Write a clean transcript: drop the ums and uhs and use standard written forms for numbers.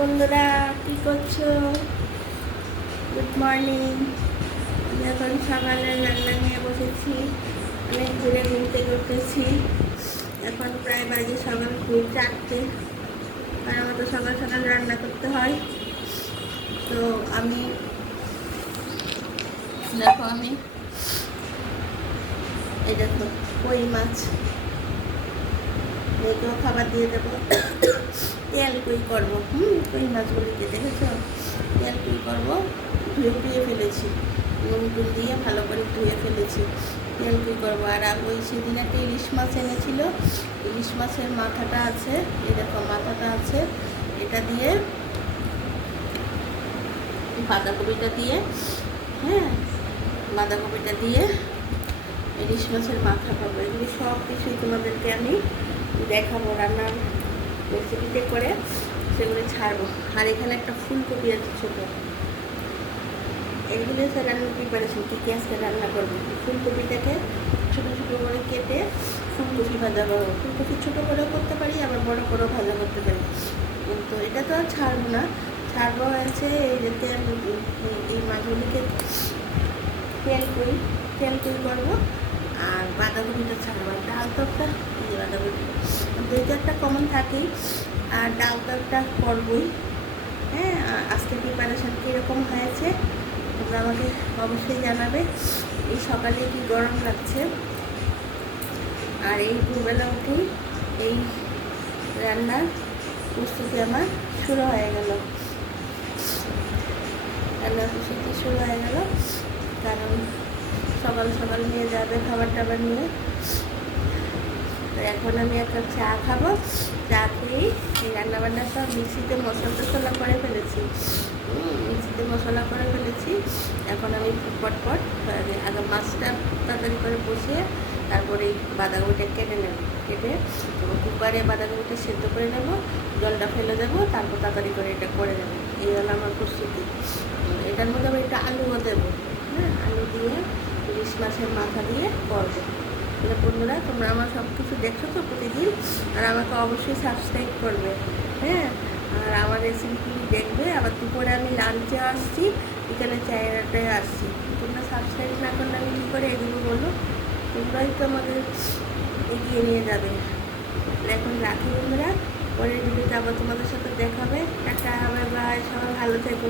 বন্ধুরা, কি করছো? Good morning. আমি এখন সকালের রান্না নিয়ে বসেছি। অনেক ঘুরে ঘুম থেকে উঠেছি। এখন প্রায় বাজে সকাল 4টে। আর আমার তো সকাল সকাল রান্না করতে হয়। তো আমি এই দেখো কই মাছ মেয়েকেও খাবার দিয়ে দেবো। তেল কই করবো। কই মাছগুলিকে দেখেছো? তেল কই করবো। ধুয়ে ফেলেছি, নুন টুন দিয়ে ভালো করে ধুয়ে ফেলেছি। তেল কই করবো। আর ওই সেদিন একটা ইলিশ মাছ এনেছিল, ইলিশ মাছের মাথাটা আছে, এরকম মাথাটা আছে। এটা দিয়ে বাঁধাকপিটা দিয়ে, হ্যাঁ, বাঁধাকপিটা দিয়ে ইলিশ মাছের মাথা পাবো। এগুলি সব কিছুই তোমাদেরকে আমি দেখাবো রান্নার রেসিপিতে করে, সেগুলি ছাড়বো। আর এখানে একটা ফুলকপি আছে ছোটো। এগুলো হচ্ছে রান্নার প্রিপারেশন। কী কী আজকে রান্না করবো? ফুলকপিটাকে ছোটো ছোটো করে কেটে ফুলকপি ভাজা করবো। ফুলকপি ছোটো করেও করতে পারি, আবার বড়ো করেও ভাজা করতে পারি। কিন্তু এটা তো আর ছাড়বো না। ছাড়বো হচ্ছে এই যে তেল, এই মাছগুলিকে তেল করি করবো। আর বাঁধাকপিটা ছাড়বো। আর ডাল তরকা, এই বাঁধাকপি দুইটা একটা কমন থাকেই। আর ডাল তরকা করবই। হ্যাঁ, আজকে প্রিপারেশান কীরকম হয়েছে তোমরা আমাকে অবশ্যই জানাবে। এই সকালে কি গরম লাগছে। আর এই দুবেলা উঠেই এই রান্নার প্রস্তুতি আমার শুরু হয়ে গেল। রান্নার প্রস্তুতি শুরু হয়ে গেল, কারণ সকাল সকাল নিয়ে যাবে খাবার টাবার নিয়ে। তো এখন আমি একটা চা খাবো। চা খেয়েই এই রান্নাবান্না সব মিক্সিতে মশলা করে ফেলেছি। মিক্সিতে মশলা করে ফেলেছি। এখন আমি পটপট আগে মাছটা তাড়াতাড়ি করে বসিয়ে তারপরে এই বাঁধাকপিটা কেটে নেব। কেটে কুকারে বাঁধাকপিটা সেদ্ধ করে নেব, জলটা ফেলে দেবো, তারপর তাড়াতাড়ি করে এটা করে নেবো। এই হলো আমার প্রস্তুতি। এটার মধ্যে আমি একটা আলুও দেবো। হ্যাঁ, আলু দিয়ে ইলিশ মাছের মাথা দিয়ে করবো। তাহলে বন্ধুরা, তোমরা আমার সব কিছু দেখছো তো প্রতিদিন, আর আমাকে অবশ্যই সাবস্ক্রাইব করবে। হ্যাঁ, আর আমার রেসিপিগুলি দেখবে। আবার দুপুরে আমি লাঞ্চে আসছি, বিকেলে চায়ের আড্ডায় আসছি। তোমরা সাবস্ক্রাইব না করলে আমি কী করে এগুলো বলো? তোমরাই তো আমাদের এগিয়ে নিয়ে যাবে। এখন রাখি বন্ধুরা, পরের ভিডিওতে আবার তোমাদের সাথে দেখাবে। টাটা, বাই বাই, সবাই ভালো থেকো।